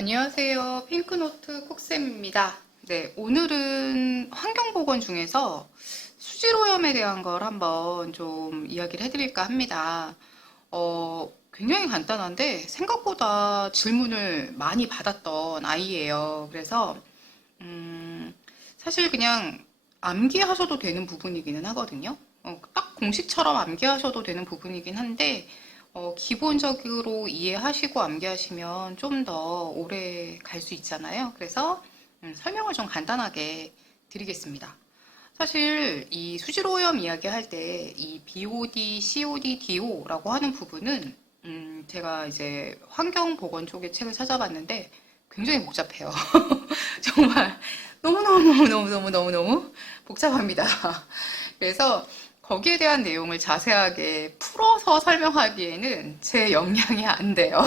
안녕하세요. 핑크노트 콕쌤입니다. 네, 오늘은 환경보건 중에서 수질오염에 대한 걸 한번 좀 이야기를 해드릴까 합니다. 굉장히 간단한데 생각보다 질문을 많이 받았던 아이예요. 그래서 사실 그냥 암기하셔도 되는 부분이기는 하거든요. 딱 공식처럼 암기하셔도 되는 부분이긴 한데 기본적으로 이해하시고 암기하시면 좀 더 오래 갈 수 있잖아요. 그래서 설명을 좀 간단하게 드리겠습니다. 사실 이 수질오염 이야기할 때 이 BOD, COD, DO라고 하는 부분은 제가 이제 환경보건 쪽의 책을 찾아봤는데 굉장히 복잡해요. 정말 너무너무너무너무너무너무 복잡합니다. 그래서 거기에 대한 내용을 자세하게 풀어서 설명하기에는 제 역량이 안 돼요.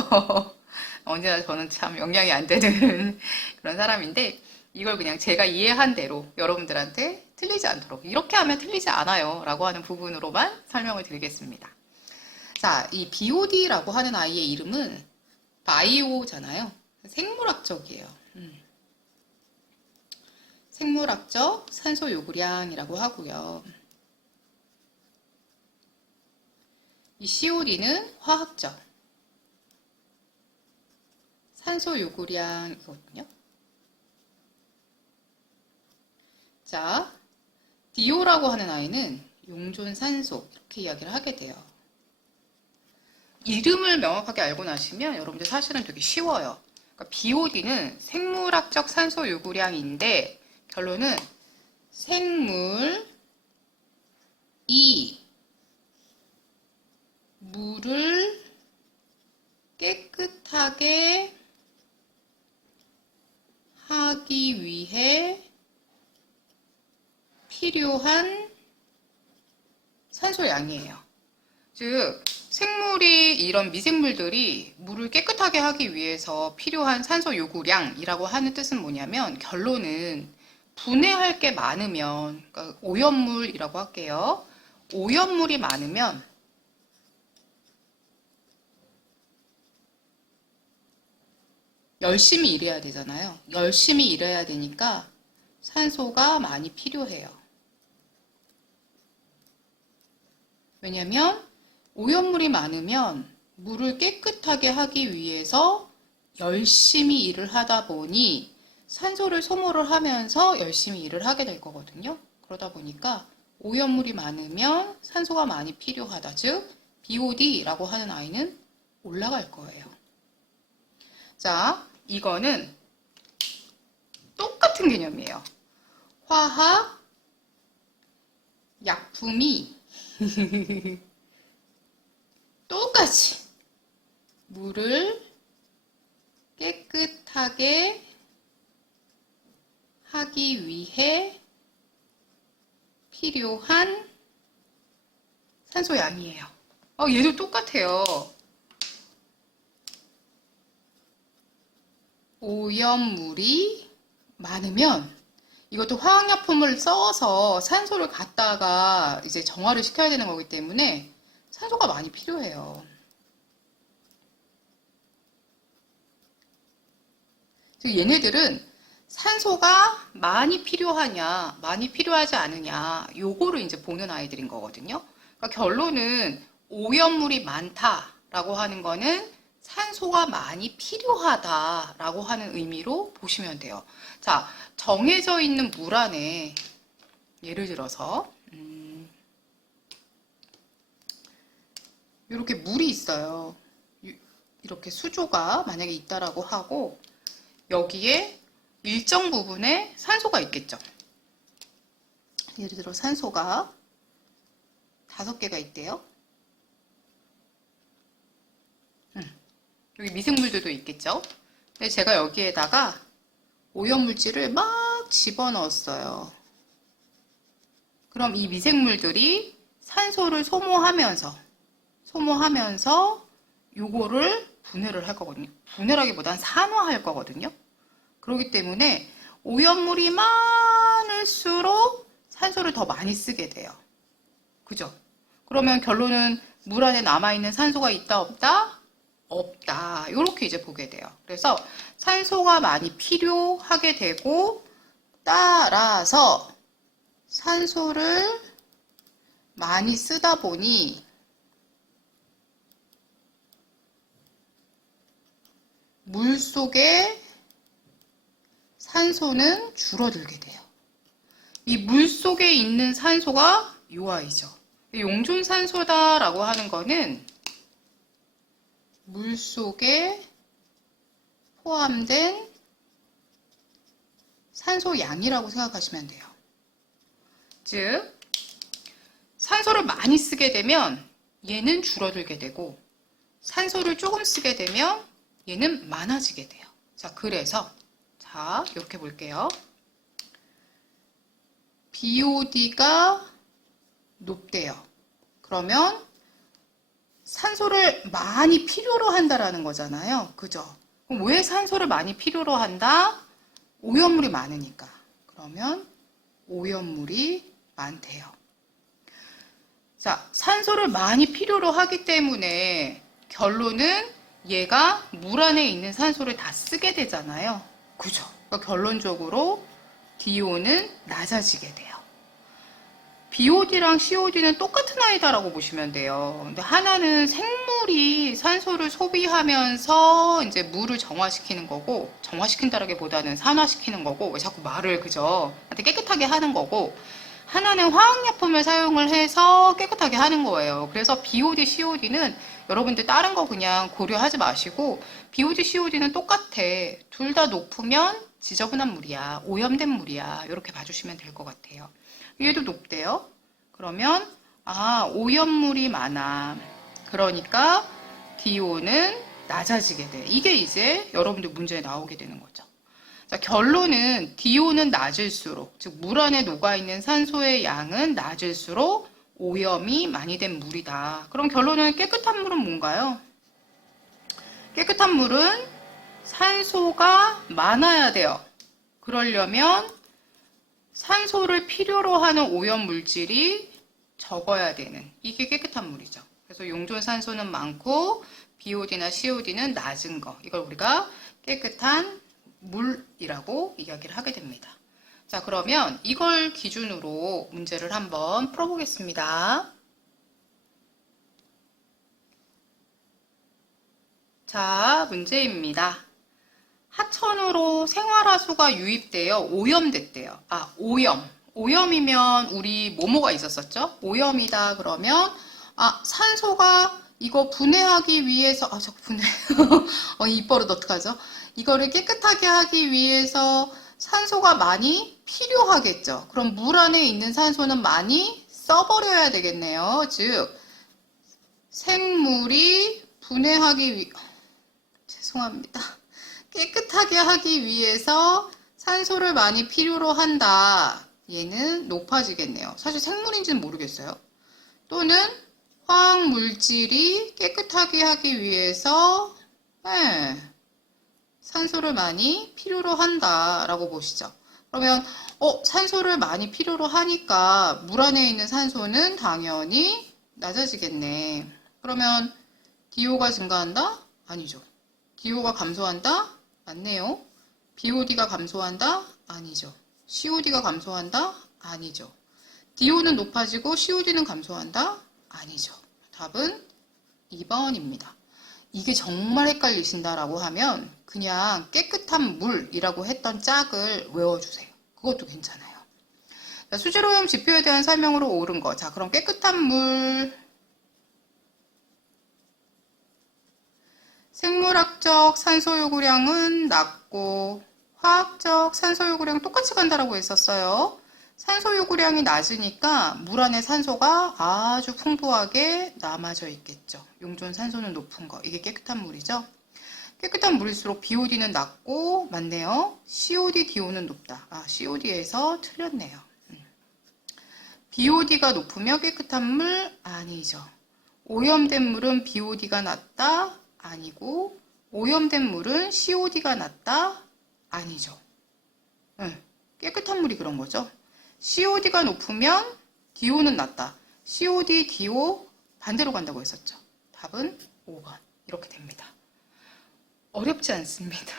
언제나 저는 참 역량이 안 되는 그런 사람인데 이걸 그냥 제가 이해한 대로 여러분들한테 틀리지 않도록 이렇게 하면 틀리지 않아요 라고 하는 부분으로만 설명을 드리겠습니다. 자, 이 BOD라고 하는 아이의 이름은 바이오잖아요. 생물학적이에요. 생물학적 산소 요구량이라고 하고요. 이 COD는 화학적 산소 요구량이거든요. 자, DO라고 하는 아이는 용존 산소 이렇게 이야기를 하게 돼요. 이름을 명확하게 알고 나시면 여러분들 사실은 되게 쉬워요. 그러니까 BOD는 생물학적 산소 요구량인데 결론은 생물이 물을 깨끗하게 하기 위해 필요한 산소량이에요. 즉, 생물이 이런 미생물들이 물을 깨끗하게 하기 위해서 필요한 산소 요구량이라고 하는 뜻은 뭐냐면 결론은 분해할 게 많으면, 그러니까 오염물이라고 할게요. 오염물이 많으면 열심히 일해야 되잖아요. 열심히 일해야 되니까 산소가 많이 필요해요. 왜냐면 오염물이 많으면 물을 깨끗하게 하기 위해서 열심히 일을 하다 보니 산소를 소모를 하면서 열심히 일을 하게 될 거거든요. 그러다 보니까 오염물이 많으면 산소가 많이 필요하다. 즉, BOD라고 하는 아이는 올라갈 거예요. 자, 이거는 똑같은 개념이에요. 화학 약품이 똑같이 물을 깨끗하게 하기 위해 필요한 산소 양이에요. 얘도 똑같아요. 오염물이 많으면 이것도 화학약품을 써서 산소를 갖다가 이제 정화를 시켜야 되는 거기 때문에 산소가 많이 필요해요. 얘네들은 산소가 많이 필요하냐, 많이 필요하지 않으냐, 요거를 이제 보는 아이들인 거거든요. 그러니까 결론은 오염물이 많다라고 하는 거는 산소가 많이 필요하다라고 하는 의미로 보시면 돼요. 자, 정해져 있는 물 안에 예를 들어서 이렇게 물이 있어요. 이렇게 수조가 만약에 있다라고 하고 여기에 일정 부분에 산소가 있겠죠. 예를 들어 산소가 5개가 있대요. 여기 미생물들도 있겠죠. 근데 제가 여기에다가 오염물질을 막 집어넣었어요. 그럼 이 미생물들이 산소를 소모하면서 요거를 분해를 할 거거든요. 분해라기보단 산화할 거거든요. 그렇기 때문에 오염물이 많을수록 산소를 더 많이 쓰게 돼요. 그죠? 그러면 결론은 물 안에 남아있는 산소가 있다 없다? 없다. 이렇게 이제 보게 돼요. 그래서 산소가 많이 필요하게 되고, 따라서 산소를 많이 쓰다 보니 물 속에 산소는 줄어들게 돼요. 이 물 속에 있는 산소가 요 아이죠. 용존산소다라고 하는 거는 물 속에 포함된 산소 양이라고 생각하시면 돼요. 즉, 산소를 많이 쓰게 되면 얘는 줄어들게 되고, 산소를 조금 쓰게 되면 얘는 많아지게 돼요. 자, 그래서 자, 이렇게 볼게요. BOD가 높대요. 그러면 산소를 많이 필요로 한다라는 거잖아요. 그죠? 그럼 왜 산소를 많이 필요로 한다? 오염물이 많으니까. 그러면 오염물이 많대요. 자, 산소를 많이 필요로 하기 때문에 결론은 얘가 물 안에 있는 산소를 다 쓰게 되잖아요. 그죠? 그러니까 결론적으로 DO는 낮아지게 돼요. BOD랑 COD는 똑같은 아이다라고 보시면 돼요. 근데 하나는 생물이 산소를 소비하면서 이제 물을 정화시키는 거고, 정화시킨다라기보다는 산화시키는 거고, 왜 자꾸 말을 그죠? 깨끗하게 하는 거고, 하나는 화학약품을 사용을 해서 깨끗하게 하는 거예요. 그래서 BOD, COD는 여러분들 다른 거 그냥 고려하지 마시고, BOD, COD는 똑같아. 둘 다 높으면 지저분한 물이야, 오염된 물이야, 이렇게 봐주시면 될 것 같아요. 얘도 높대요. 그러면 오염물이 많아. 그러니까 DO는 낮아지게 돼. 이게 이제 여러분들 문제에 나오게 되는 거죠. 자, 결론은 DO는 낮을수록, 즉 물 안에 녹아있는 산소의 양은 낮을수록 오염이 많이 된 물이다. 그럼 결론은 깨끗한 물은 뭔가요? 깨끗한 물은 산소가 많아야 돼요. 그러려면 산소를 필요로 하는 오염 물질이 적어야 되는, 이게 깨끗한 물이죠. 그래서 용존산소는 많고 BOD나 COD는 낮은 거, 이걸 우리가 깨끗한 물이라고 이야기를 하게 됩니다. 자, 그러면 이걸 기준으로 문제를 한번 풀어보겠습니다. 자, 문제입니다. 하천으로 생활하수가 유입되어 오염됐대요. 오염이면 우리 뭐뭐가 있었었죠? 오염이다 그러면 산소가 이거 분해하기 위해서 자꾸 분해 이 버릇 어떡하죠? 이거를 깨끗하게 하기 위해서 산소가 많이 필요하겠죠. 그럼 물 안에 있는 산소는 많이 써버려야 되겠네요. 즉 생물이 분해하기 죄송합니다. 깨끗하게 하기 위해서 산소를 많이 필요로 한다. 얘는 높아지겠네요. 사실 생물인지는 모르겠어요. 또는 화학물질이 깨끗하게 하기 위해서 산소를 많이 필요로 한다라고 보시죠. 그러면 산소를 많이 필요로 하니까 물 안에 있는 산소는 당연히 낮아지겠네. 그러면 DO가 증가한다? 아니죠. DO가 감소한다? 맞네요. BOD가 감소한다? 아니죠. COD가 감소한다? 아니죠. DO는 높아지고 COD는 감소한다? 아니죠. 답은 2번입니다. 이게 정말 헷갈리신다라고 하면 그냥 깨끗한 물이라고 했던 짝을 외워주세요. 그것도 괜찮아요. 자, 수질오염 지표에 대한 설명으로 옳은 거. 자, 그럼 깨끗한 물, 생물학적 산소 요구량은 낮고 화학적 산소 요구량 똑같이 간다라고 했었어요. 산소 요구량이 낮으니까 물 안에 산소가 아주 풍부하게 남아져 있겠죠. 용존 산소는 높은 거. 이게 깨끗한 물이죠. 깨끗한 물일수록 BOD는 낮고 맞네요. COD, DO는 높다. COD에서 틀렸네요. BOD가 높으면 깨끗한 물 아니죠. 오염된 물은 BOD가 낮다? 아니고 오염된 물은 COD가 낮다? 아니죠. 깨끗한 물이 그런 거죠. COD가 높으면 DO는 낮다. COD, DO 반대로 간다고 했었죠. 답은 5번. 이렇게 됩니다. 어렵지 않습니다.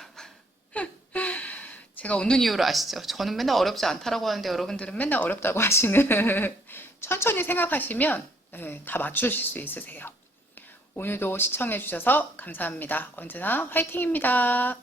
제가 웃는 이유를 아시죠? 저는 맨날 어렵지 않다라고 하는데 여러분들은 맨날 어렵다고 하시는. 천천히 생각하시면 네, 다 맞추실 수 있으세요. 오늘도 시청해주셔서 감사합니다. 언제나 화이팅입니다.